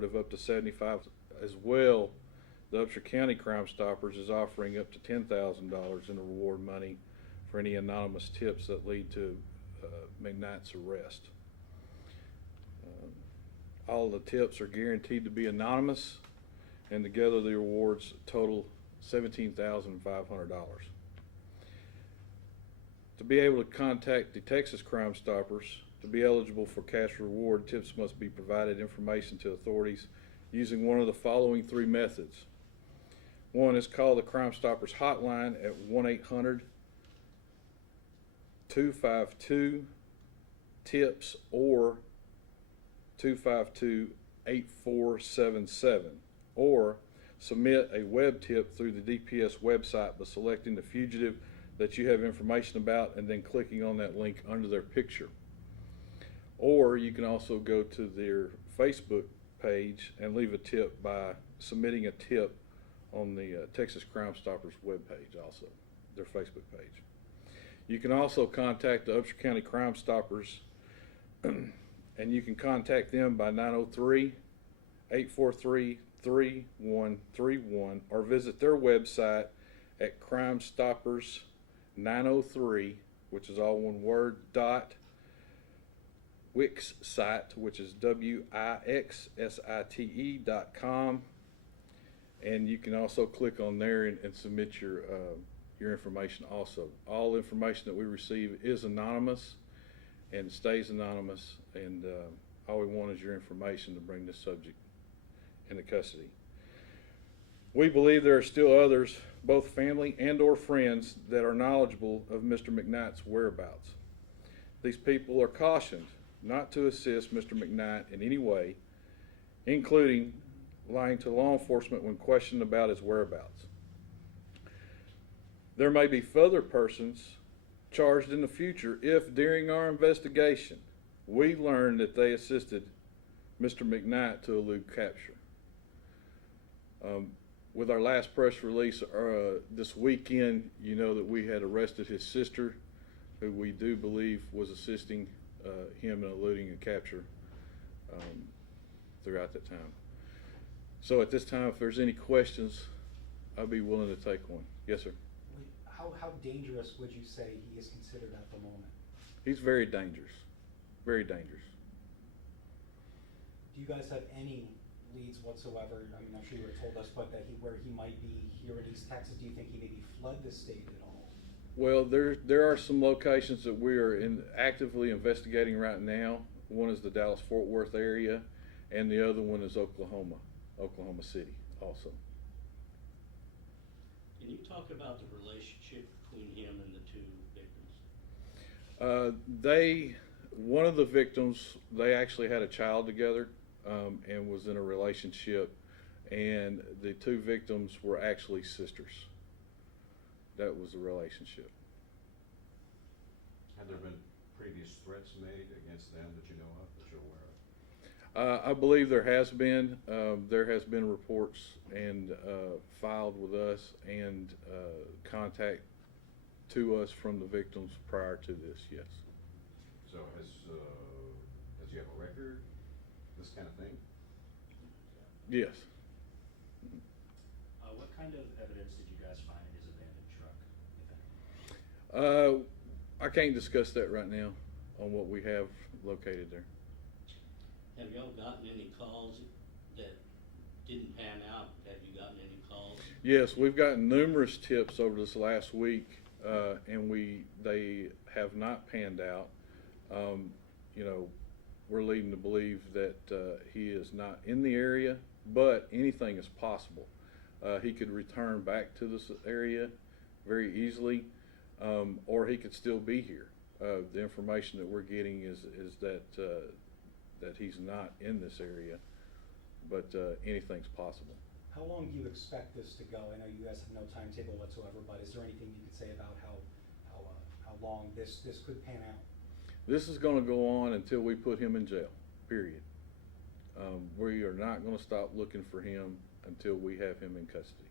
of up to 75 as well. The Upshur County Crime Stoppers is offering up to $10,000 in reward money for any anonymous tips that lead to McKnight's arrest. All the tips are guaranteed to be anonymous, and together the awards total $17,500. To be able to contact the Texas Crime Stoppers, to be eligible for cash reward, tips must be provided information to authorities using one of the following three methods. One is call the Crime Stoppers hotline at 1-800-252-TIPS or 252-8477, or submit a web tip through the DPS website by selecting the fugitive that you have information about and then clicking on that link under their picture. Or you can also go to their Facebook page and leave a tip by submitting a tip on the Texas Crime Stoppers webpage, also their Facebook page. You can also contact the Upshur County Crime Stoppers and you can contact them by 903-843-3131 or visit their website at crimestoppers903, which is all one word, .wixsite, which is WIXSITE.com, and you can also click on there and submit your information also. All information that we receive is anonymous and stays anonymous, and all we want is your information to bring this subject into custody. We believe there are still others, both family and or friends, that are knowledgeable of Mr. McKnight's whereabouts. These people are cautioned not to assist Mr. McKnight in any way, including lying to law enforcement when questioned about his whereabouts. There may be further persons charged in the future if during our investigation we learn that they assisted Mr. McKnight to elude capture. With our last press release this weekend, you know that we had arrested his sister, who we do believe was assisting him in eluding a capture throughout that time. So at this time, if there's any questions, I'd be willing to take one. Yes, sir. How dangerous would you say he is considered at the moment? He's very dangerous. Very dangerous. Do you guys have any leads whatsoever? I mean, I'm sure you were told us, but where he might be here in East Texas. Do you think he maybe fled the state at all? Well, there are some locations that we are actively investigating right now. One is the Dallas-Fort Worth area, and the other one is Oklahoma City also. Can you talk about the relationship between him and the two victims? One of the victims, they actually had a child together and was in a relationship, and the two victims were actually sisters. That was the relationship. Have there been previous threats made against them that you know of, that you're aware of? I believe there has been. There has been reports and filed with us and contact to us from the victims prior to this, yes. So does he have a record, this kind of thing? Yes. What kind of evidence did you guys find in his abandoned truck, if any? I can't discuss that right now on what we have located there. Have y'all gotten any calls that didn't pan out? Have you gotten any calls? Yes, we've gotten numerous tips over this last week, and they have not panned out. You know, we're leading to believe that he is not in the area, but anything is possible. He could return back to this area very easily, or he could still be here. The information that we're getting is that he's not in this area, but anything's possible. How long do you expect this to go? I know you guys have no timetable whatsoever, but is there anything you could say about how long this could pan out? This is going to go on until we put him in jail, period. We are not going to stop looking for him until we have him in custody.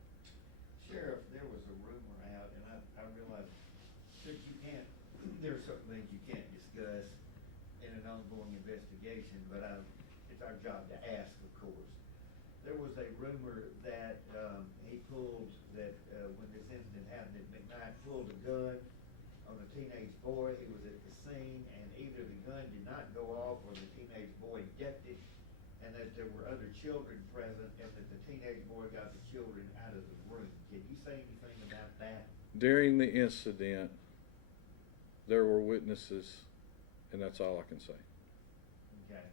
Sheriff, there was a rumor out, and I realize that there are certain things you can't discuss in an ongoing investigation, but it's our job to ask, of course. rumor that, he pulled, that, when this incident happened, that McKnight pulled a gun on a teenage boy. He was at the scene, and either the gun did not go off or the teenage boy ducked it, and that there were other children present, and that the teenage boy got the children out of the room. Can you say anything about that? During the incident, there were witnesses, and that's all I can say. Okay.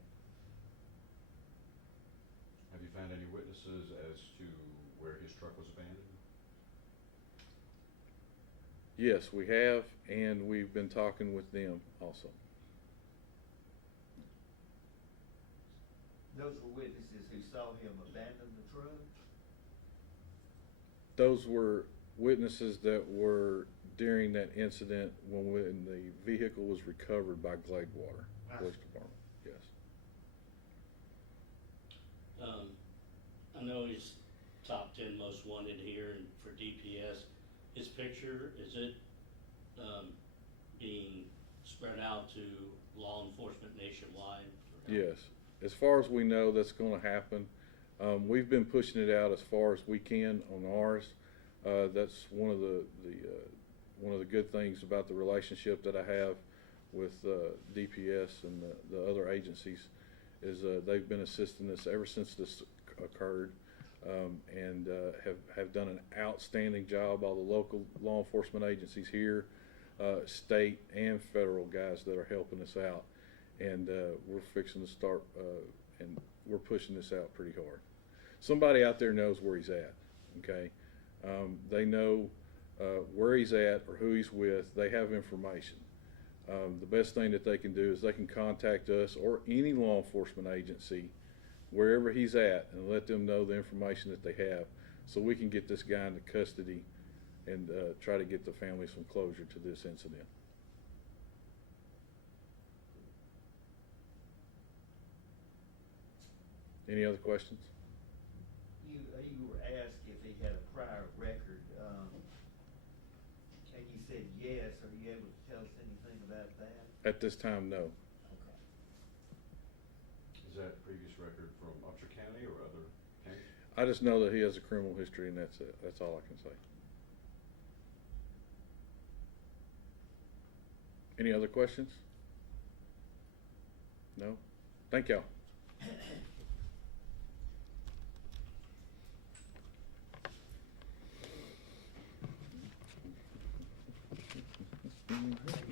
Have you found any witnesses as to where his truck was abandoned? Yes, we have, and we've been talking with them also. Those were witnesses who saw him abandon the truck? Those were witnesses that were during that incident when the vehicle was recovered by Gladewater Police Department, yes. I know he's top 10 most wanted here and for DPS. His picture, is it, being spread out to law enforcement nationwide? Yes, as far as we know, that's gonna happen. We've been pushing it out as far as we can on ours. That's one of the good things about the relationship that I have with DPS and the other agencies is they've been assisting us ever since this occurred, and have done an outstanding job. All the local law enforcement agencies here, state and federal guys that are helping us out, and we're fixing to start, and we're pushing this out pretty hard. Somebody out there knows where he's at, okay? They know where he's at or who he's with. They have information. The best thing that they can do is they can contact us or any law enforcement agency wherever he's at and let them know the information that they have, so we can get this guy into custody and try to get the family some closure to this incident. Any other questions? You were asked if he had a prior record, and you said yes. Are you able to tell us anything about that? At this time, no. Okay. Is that previous record from Upshur County or other counties? I just know that he has a criminal history, and that's it. That's all I can say. Any other questions? No? Thank y'all. Thank